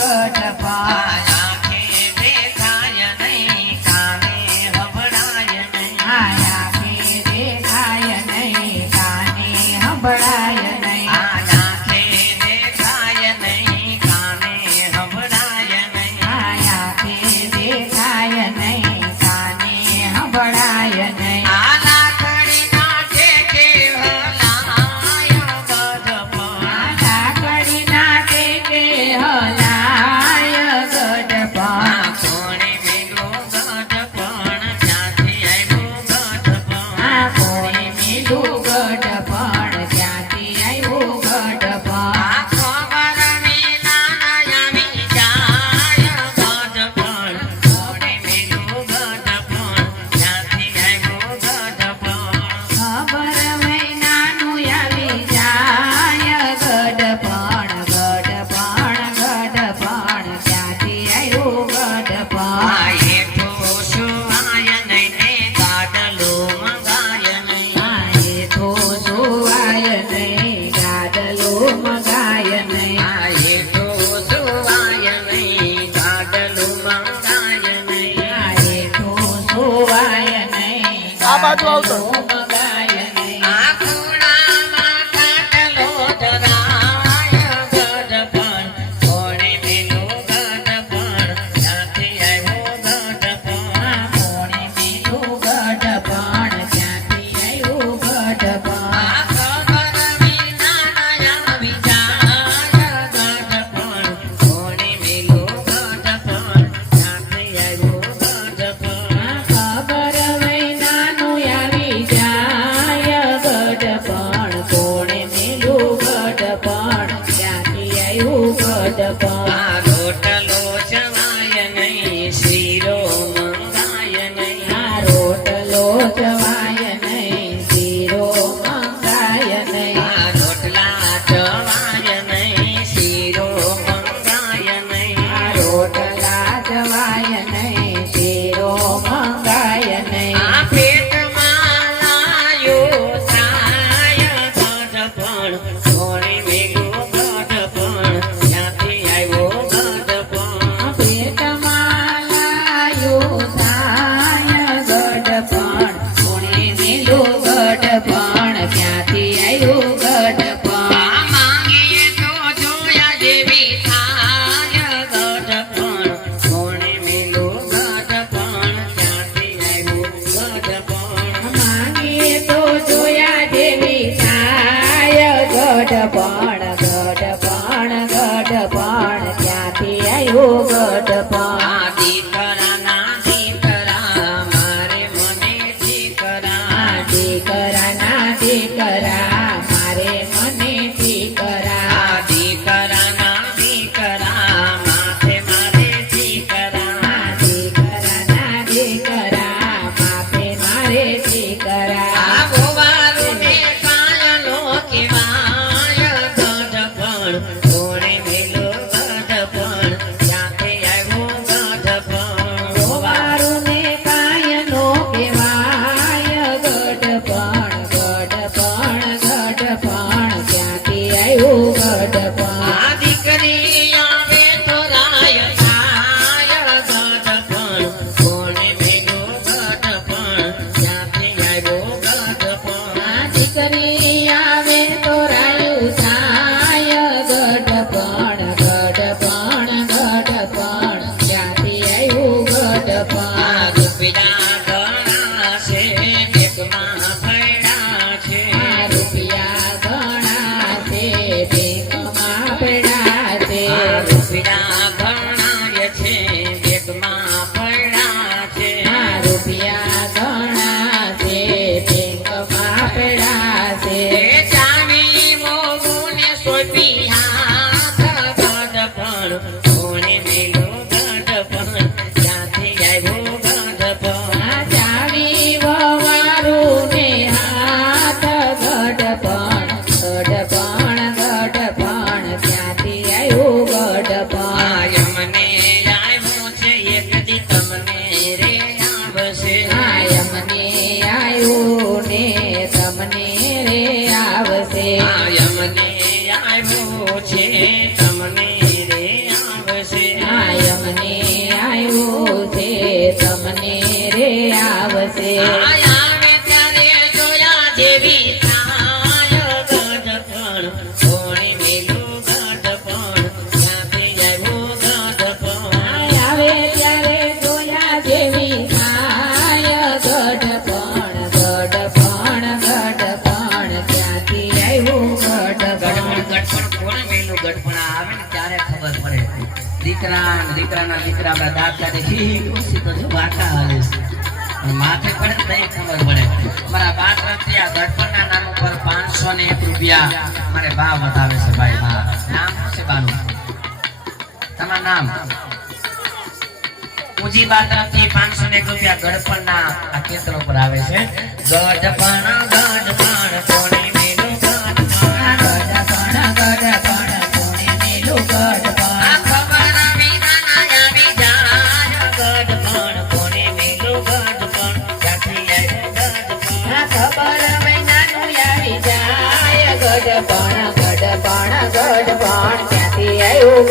ગઢપણ આંખે દેખાય નહીં કાને હંભળાય નહીં આંખે દેખાય નહીં કાને સંભળાય નહીં આંખે દેખાય નહીં કાને હંભળાય નહીં આંખે દેખાય નહીં કાને સંભળાય નહીં આ લાકડીના ટેકે હલાય ગઢપણ લાકડીના ટેકે હલાય ગઢપણ કોણે મેલું ગઢપણ ક્યાંથી આવ્યું ગઢપણ કોણે મેલું ગઢપણ ક્યાંથી આવ્યું ગઢપણ ખબર વિના આવી જાય ગઢપણ કોણે મેલું ગઢપણ ક્યાંથી આવ્યું ગઢપણ ખબર મહિનાનું આવી જાય ગઢપણ ક્યાંથી આવ્યું ગઢપણ હેઠો સુવાય નહીં ને ગાડલો મંગાય નહીં એ તો જોવાય નહીં ગાડલો મગાય નહીં હેઠો સુવાય નહીં ગાડલો મંગાય નહીં એ તો જોવાય નહીં આ બાજુ આવતો. ગાડલો મગાય નહીં આ ખૂણામાં કાટલો ધરાય ગઢપણ કોણે મેલું ગઢપણ ક્યાંથી આવ્યું ગઢપણ કોણે મેલું ગઢપણ ક્યાંથી આવ્યું ગઢપણ આ ખબર વિના આવી જાય ગઢપણ કોણે મેલું ગઢપણ ક્યાંથી આવ્યું ગઢપણ ખબર વૈનાનું આવી જાય ગઢપણ કોણે મેલું ગઢપણ ક્યાંથી આવ્યું ગઢપણ આ રોટલો જવાય નહીં શીરો મંગાય નહીં આ રોટલો જવાય નહીં શીરો મંગાય નહીં આ રોટલા જવાય નહીં શીરો મંગાય નહીં આ રોટલા જવાય નહીં શીરો મંગાય નહીં આ પેટમાં લાયો થાય ગઢપણ કોણે મેલું ગઢપણ ક્યાંથી આવ્યો ગઢપણ પેટમાં લાયો થાય ગઢપણ કોણે મેલું ગઢપણ ક્યાંથી આવ્યું ગઢપણ આ માંગીએ તો જોયા જેવી થાય ગઢપણ કોણે મેલું ગઢપણ ક્યાંથી આવ્યું ગઢપણ માંગીએ તો જોયા જેવી થાય ગઢપણ ક્યાંથી આવ્યું ગઢપણ આ દીકરાના દીકરા મારે મને દીકરા દીકરાના દીકરા મારે મને દીકરા આ દીકરાના દીકરા માથે મારે દીકરા દીકરાના દીકરા માપે મારે દીકરા આ ગોવાળુને કાયનો કહેવાય ગઢપણ કોણે મેલું ગઢપણ ક્યાંથી આવ્યું ગઢપણ ગોવારુને કાયનો કહેવાય ગઢપણ ક્યાંથી આવ્યું ગઢપણ આ દીકરી આવે તો રાય થાય ગઢપણ કોણે મેલું ગઢપણ ક્યાંથી આવ્યું ગઢપણ આ દીકરી આવે તો રાયું થાય ગઢપણ ક્યાંથી આવ્યું ગઢપણ આ રૂપિયા ઘણા છે બેગમાં પડ્યા છે આ રૂપિયા ઘણા છે બેંકમાં પડ્યા છે આ રૂપિયા ઘણા છે બેગમાં પડ્યા છે આ રૂપિયા ઘણા છે બેંકમાં પડ્યા છે એ ચાવી મોગુને સોંપી હાથ ગઢપણ કોણે મેલું ગઢપણ ક્યાંથી આવ્યું ગઢપણ આ ચાવી વવારુને હાથ ગઢપણ ક્યાંથી આવ્યું ગઢપણ મને આવ્યું છે એક દી તમને રે આવશે મને આવ્યું ને તમને રે આવશે મને આવ્યું છે તમને રે આવશે દીકરા ને દીકરાના દીકરા આપણા દાદા સીધો જો વાંકા હાલે છે અને માથે પડે તો નહીં ખબર પડે મારા બા તરફથી આ ગઢપણના નામ ઉપર 501 રૂપિયા મારે બા વધાવે છે ભાઈ બા નામ શું છે બાનું તમારું નામ પૂજી બા તરફથી 501 રૂપિયા ગઢપણના આ કેન્દ્ર ઉપર આવે છે ગઢપણ કોને મેલું ગઢપણ કોને મેલું ગઢપણ આ ખબર વિના ના આવી જાય ગઢપણ કોને મેલું ગઢપણ ક્યાંથી આવ્યું ગઢપણ આ ખબર મહિનાનું આવી જાય ગઢપણ ક્યાંથી આવ્યું